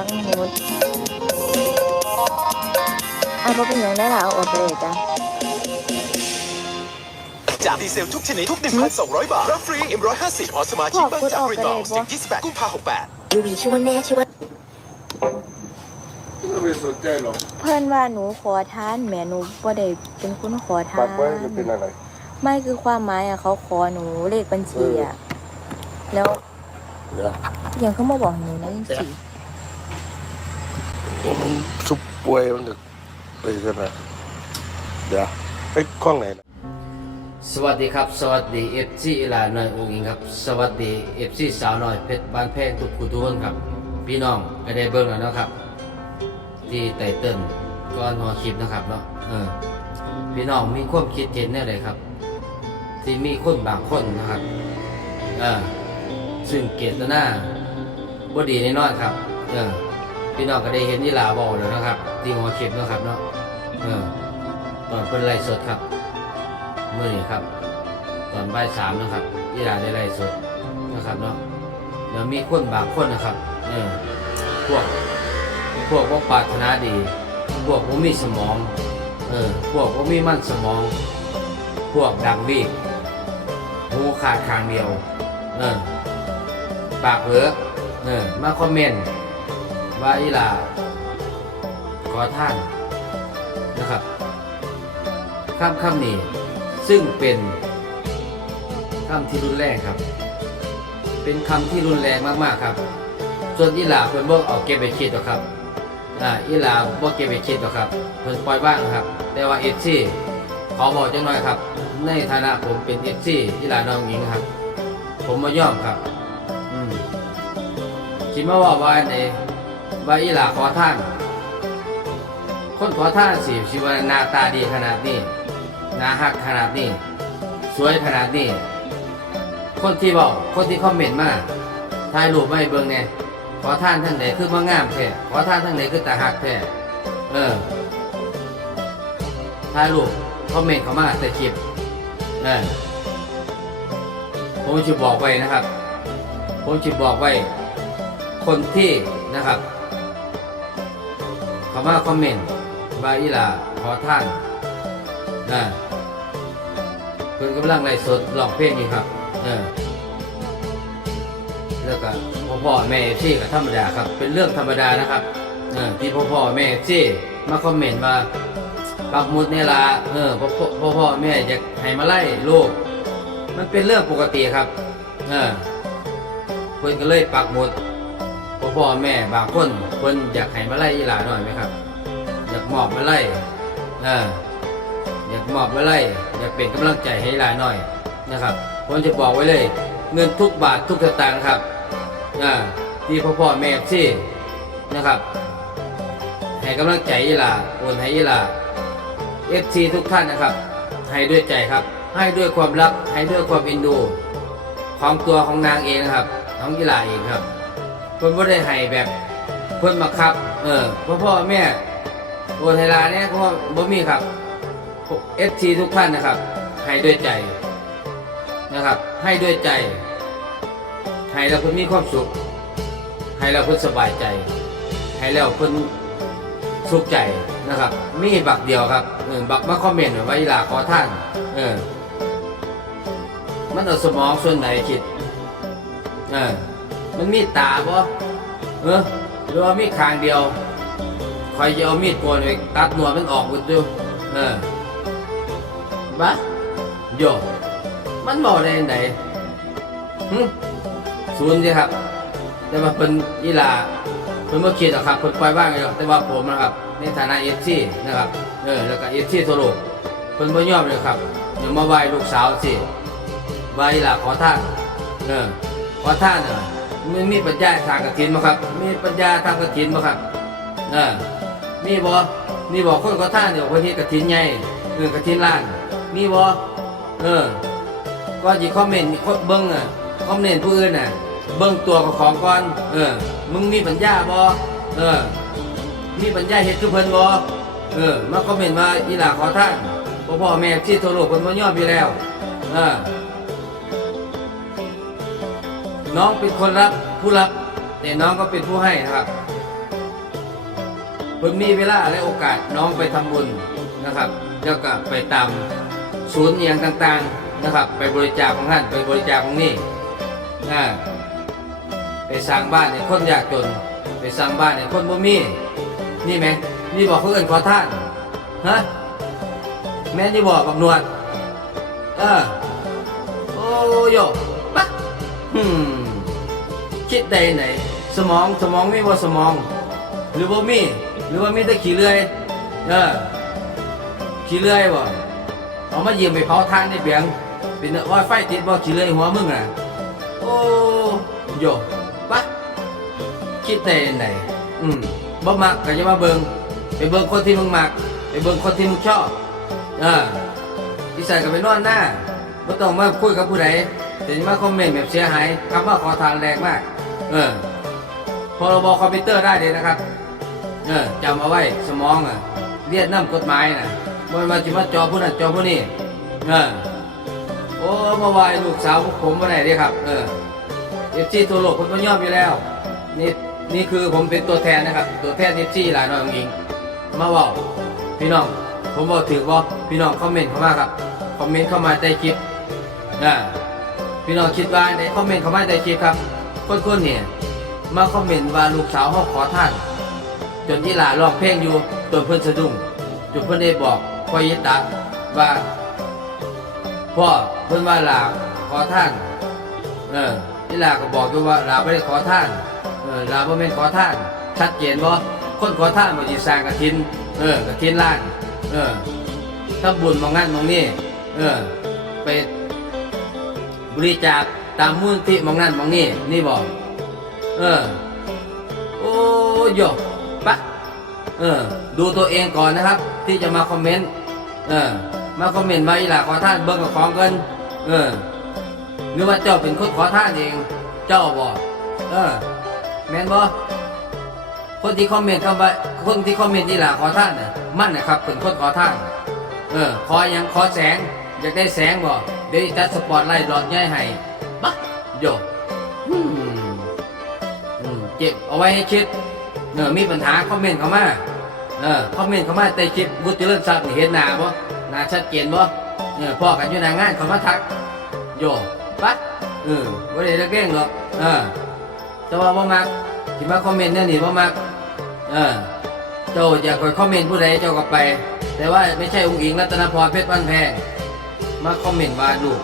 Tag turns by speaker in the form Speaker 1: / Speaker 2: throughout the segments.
Speaker 1: รักนี่มดเอาเป็นอย่างได้ละอดเลยจ้ะ
Speaker 2: จากดีเซลทุกชนิดทุก 1,200 บาท รับฟรี M150 ออสมาชิกบางจากรีบอลสิบยี่สิบแปดกุมภาพัแปด
Speaker 3: ดูดีชื่อว่าแน่ชื่อว่า
Speaker 1: เพื่อนว่าหนูขอทานแม่หนูบ่ได้เป็นคนขอทาน
Speaker 4: ไม่
Speaker 1: คือความหมายอะเขาขอหนูเลขบัญชีอะ แล้ว
Speaker 4: ยั
Speaker 1: งเขามาบอกหนูนะจริง
Speaker 4: มันชุบป่วยมันจะไปกันะเดี๋ยวไปกล้องไหนนะ
Speaker 5: สวัสดีครับ สวัสดีเอฟซีอีหลาหน่อยองอิงครับ สวัสดีเอฟซีสาวหน่อยเพชรบ้านแพงทุกผู้ทุกคนครับ พี่น้องก็ได้เบิ่งแล้วนะครับ ที่ไตเติ้ลก่อนหัวคลิปนะครับเนาะเออพี่น้องมีความคิดเห็นแน่เลยครับ ที่มีคนบางคนนะครับเออซึ่งเกตนาบ่ดีแน่นอนครับ เออ พี่น้องก็ได้เห็นอีหลาบอกแล้วนะครับที่หัวคลิปเนะครับเนาะเออตอนเป็นไลฟ์สดครับเมื่อนี้ครับ ตอนบ่ายสามนะครับยีราได้ไล่สดนะครับเนาะแล้วมีคนบางคนนะครับเออพวกพวกพวกปาถนาดี พวกผมมีสมองเออพวกผมมีมั่นสมอง พวกดังวีกหูขาดข้างเดียวเออปากเผลอเออมาคอมเมนต์ ว่าอีหลาขอท่านนะครับคำคำนี้ซึ่งเป็นคำที่รุนแรงครับ เป็นคำที่รุนแรงมากๆครับ ส่วนอีหลาเพิ่นบ่เอาเก็บไปคิดหรอกครับอ่าอีหลาบ่เก็บไปคิดหรอกครับเพิ่นปล่อยว่างครับ แต่ว่าเอฟซีขอบอกจังหน่อยครับ ในฐานะผมเป็นเอฟซีอีหลาน้องหญิงครับ ผมมายอมครับ อืมคิดมาว่าว่าใน ว่าอีหลาขอท่าน คนขอท่านสิสิว่าหน้าตาดีขนาดนี้นาฮักขนาดนี้ สวยขนาดนี้ คนที่บอกคนที่คอมเมนต์มาถ่ายรูปมาให้เบิ่งเนี่ยขอท่านทั้งไหนคือมางามแท้ขอท่านทั้งไหนคือตาฮักแท้เออถ่ายรูปคอมเมนต์เข้ามาแต่คลิปเออผมจะบอกไว้นะครับ ผมจะบอกไว้ คนที่นะครับ เขามาคอมเมนต์ว่าอีหลาขอท่านนะเพิ่นกำลังไล่สดร้องเพลงอยู่ครับเออแล้วก็พ่อพ่อแม่เอฟซีก็ธรรมดาครับ เป็นเรื่องธรรมดานะครับเออที่พ่อพ่อแม่เอฟซีมาคอมเมนต์ว่าปักมุดเนี่ยละเออพ่อพ่อพ่อแม่อยากให้มาไล่ลูกมันเป็นเรื่องปกติครับ เออเพิ่นก็เลยปักหมุด พ่อพ่อแม่บางคนเพิ่นอยากให้มาไล่อีหลาหน่อยไหมครับ อยากมอบมาไล่เอออยากมอบมาไล่อยากเป็นกำลังใจให้อีหลาหน่อยนะครับผมจะบอกไว้เลย เงินทุกบาททุกสตางค์ครับอ่าที่พ่อพ่อแม่ที่นะครับให้กำลังใจอีลาโอนให้อีลาเอฟซีทุกท่านนะครับ ให้ด้วยใจครับ ให้ด้วยความรัก ให้ด้วยความเอ็นดู ของตัวของนางเองนะครับ ของอีลาเองครับ เพิ่นบ่ได้ให้แบบเพิ่นมาคับ เออพ่อพ่อแม่โอไทยลาเนี่ยพ่อบ่มีครับเอฟทีทุกท่านนะครับ ให้ด้วยใจนะครับ ให้ด้วยใจ ให้แล้วเพิ่นมีความสุข ให้แล้วเพิ่นสบายใจ ให้แล้วเพิ่นสุขใจนะครับ มีบักเดียวครับเออบักมาคอมเมนต์ไว้ลาขอท่าน เออ มันเอาสมองส่วนไหนคิด เออ มันมีตาบ่เออหรือว่ามีคางเดียวคอยจะเอามีดโกนไปตัดหนวดมันออกหมดดูเออบ้าโยมันบอกได้ไหนหึศูนย์สิครับ แต่ว่าเป็นยีลาเป็นเมื่อคิดหรอกครับเป็นปล่อยว่างเลยแต่ว่าผมนะครับ ในฐานะเอฟซีนะครับ เออ แล้วก็เอฟซีทั่วโลกเป็นบ่ยอมเลยครับเดี๋ยวมาไหว้ลูกสาวสิไหว้ยีหลาขอท่าน เออ ขอท่านเนอะ มันมีปัญญาทางกฐินไหมครับ มีปัญญาทางกฐินไหมครับเออมีบ่นี่บอกคนขอท่านเดี๋ยวคนที่กฐินใหญ่เออกฐินล้านมีบ่เออ ก็จีคอมเมนต์คนเบิ้งอะคอมเมนต์ผู้อื่นอะ เบิ้งตัวของก่อนเออ มึงมีปัญญาบ่เออ มีปัญญาเฮ็ดคือเพิ่นบ่เออมาคอมเมนต์ว่าอีหลาขอท่านพ่อพ่อแม่ที่โทรโลกเพิ่นบ่ยอมอยู่แล้ว เออ น้องเป็นคนรับผู้รับแต่น้องก็เป็นผู้ให้นะครับเพิ่นมีเวลาและโอกาสน้องไปทำบุญนะครับ แล้วก็ไปตามศูนย์เอียงต่างๆนะครับ ไปบริจาคของท่านไปบริจาคของนี่อ่าไปสร้างบ้านให้คนยากจน ไปสร้างบ้านให้คนบ่มีนี่ไหมนี่บอกเขาเอินขอท่านฮะแม่นที่บอกบักนวดเออโอ้โยปั๊กอืม คิดได้ไหน สมองสมองมีว่าสมอง หรือว่ามี หรือว่ามีแต่ขี้เลื่อยเออขี้เลื่อยบ่เอามายืมไปเผาทานในเบียงเป็นว่าไฟติดบ่ขี้เลื่อยหัวมึงอะโอ้โยปะคิดได้ไหนอืมบ่มักก็จะมาเบิงไปเบิงคนที่มึงมักไปเบิงคนที่มึงชอบเออที่ใส่ก็ไปนอนหน้าบ่ต้องมาคุยกับผู้ใดแต่มาคอมเมนต์แบบเสียหายคำว่าขอทานแรงมาก เออพรบคอมพิวเตอร์ได้เลยนะครับ เออจำเอาไว้สมองอะเรียนน้ำกฎหมายน่ะมันมาจิมาจอผู้นั้นจอผู้นี้เออโอ้มื่อวานลูกสาวผมมาไหนดีครับ เออเอฟซีตัวโลกผมก็ยอมอยู่แล้ว นี่นี่คือผมเป็นตัวแทนนะครับ ตัวแทนเอฟซีหลายน้อยของอิงมาเว่าพี่น้อง ผมบอกถือว่าพี่น้องคอมเมนต์เข้ามาครับคอมเมนต์เข้ามาใต้คลิปนะพี่น้องคิดว่าในคอมเมนต์เข้ามาใต้คลิปครับ คนๆเนี่ยมาคอมเมนต์ว่าลูกสาวเขาขอท่าน จนที่หลาร้องเพลงอยู่จนเพิ่นสะดุ้งจนเพิ่นได้บอกพ่อยิตะว่าพ่อเพิ่นว่าหลาขอท่าน เออที่หลาก็บอกอยู่ว่าหลาไม่ได้ขอท่าน เออหลาบ่แม่นขอท่าน ชัดเจนบ่คนขอท่านบ่สิสร้างกฐิน เออกฐินล้านเออถ้าบุญมองนั่นมองนี่ เออไปบริจาค ตามมูลที่มองนั่นมองนี่นี่บอกเออ โอ้โยปะเออ ดูตัวเองก่อนนะครับ ที่จะมาคอมเมนต์เออ มาคอมเมนต์มาอีหล่ะขอท่านเบิ้งกับของเงินเออหรือว่าเจ้าเป็นคนขอท่านเอง เจ้าบอกเออ แมนบ่คนที่คอมเมนต์คำว่าคนที่คอมเมนต์นี่ล่ะขอท่านน่ะมั่นนะครับเป็นคนขอท่านเออขอยังขอแสง อยากได้แสงบ่เดี๋ยวจัดสปอตไลท์หลอดใหญ่ให้ บักโยอืมอืมเก็บเอาไว้ให้คิดเนอมีปัญหาคอมเมนต์เข้ามาเออคอมเมนต์เข้ามาแต่คลิปบุตรเจริญทรัพย์นี่เห็นหน้าบ่หน้าชัดเจนบ่เออพ่อกันอยู่หน้างานเขามาทักโยปะเออบ่ได้เร่งหรอกเออแต่ว่าบ่มักที่มาคอมเมนต์เนี่ยนี่บ่มักเออเจ้าอยากคอยคอมเมนต์ผู้ใดเจ้าก็ไป แต่ว่าไม่ใช่องค์หญิงรัตนพรเพชรบ้านแพงมาคอมเมนต์ว่าลูก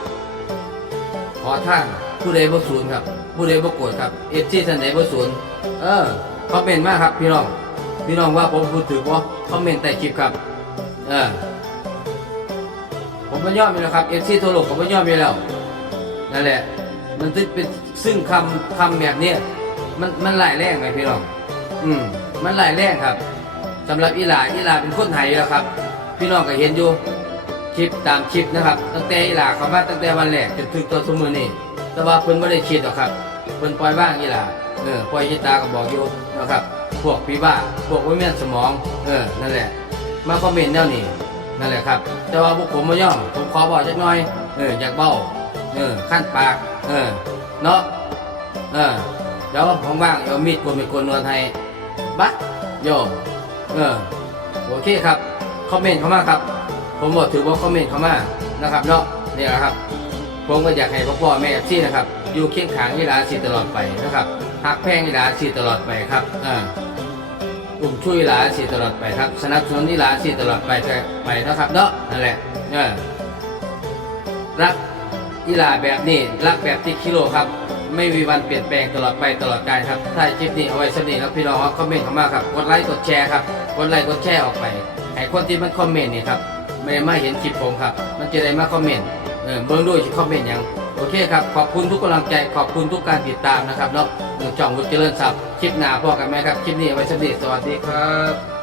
Speaker 5: อท่านผู้ใดบ่ศูนย์ครับ ผู้ใดบ่โกรธครับเอฟซีท่านใดบ่ศูนย์เออคอมเมนต์มาครับพี่น้องพี่น้องว่าผมพูดถือบ่คอมเมนต์ใต้คลิปครับ เออผมไม่ยอมอยู่แล้วครับเอฟซีทั่วโลกผมไม่ยอมอยู่แล้วนั่นแหละ มันถึงเป็นซึ่งคำคำแบบเนี้ยมันมันหลายแรงไงพี่น้องอืมมันหลายแรงครับสำหรับอีหลาอีหลาเป็นคนไทยแล้วครับ พี่น้องก็เห็นอยู่ คลิปตามคลิปนะครับ ตั้งแต่อีหลาเขามาตั้งแต่วันแรกจนถึงตัวสมือนี่แต่ว่าเพิ่นไม่ได้คิดหรอกครับเพิ่นปล่อยบ้างอีหลาเออปล่อยยีตาก็บอกอยู่นะครับ พวกพี่บ้าพวกวิเมียนสมองเออนั่นแหละ มาคอมเมนต์แนวนี้นั่นแหละครับ แต่ว่าพวกผมไม่ย่อมผมขอบอกจักหน่อยเอออยากเบ้าเออขั้นปากเออเนาะเออเดี๋ยวผมว่างเอามีดกวนไปกวนนวลให้บัดโยเออโอเคครับคอมเมนต์เข้ามาครับ ผมบอกถือว่าคอมเมนต์เข้ามานะครับเนาะนี่แหละครับ ผมก็อยากให้พ่อพ่อแม่ที่นะครับ อยู่เคียงข้างยีหลาสีตลอดไปนะครับหักแพงยีหลาสีตลอดไปครับอ่ากลุ่มช่วยยีหลาสีตลอดไปครับ สนับสนุนยีหลาสีตลอดไปไปนะครับเนาะนั่นแหละเออรักยีหลาแบบนี้รักแบบที่คิโลครับไม่มีวันเปลี่ยนแปลงตลอดไปตลอดกาลครับ ถ้าคลิปนี้เอาไว้สำนีครับพี่น้องครับคอมเมนต์เข้ามาครับ กดไลค์กดแชร์ครับ กดไลค์กดแชร์ออกไป ให้คนที่มันคอมเมนต์นี่ครับ ไม่ได้มาเห็นคลิปผมครับ มันจะได้มาคอมเมนต์เออเบิ้งด้วยคอมเมนต์ยังโอเคครับ ขอบคุณทุกกำลังใจ ขอบคุณทุกการติดตามนะครับเนาะหนึ่งจ่องวุฒิเจริญทรัพย์คลิปหน้าพ่อกันไหมครับ คลิปนี้ไว้สวัสดีสวัสดีครับ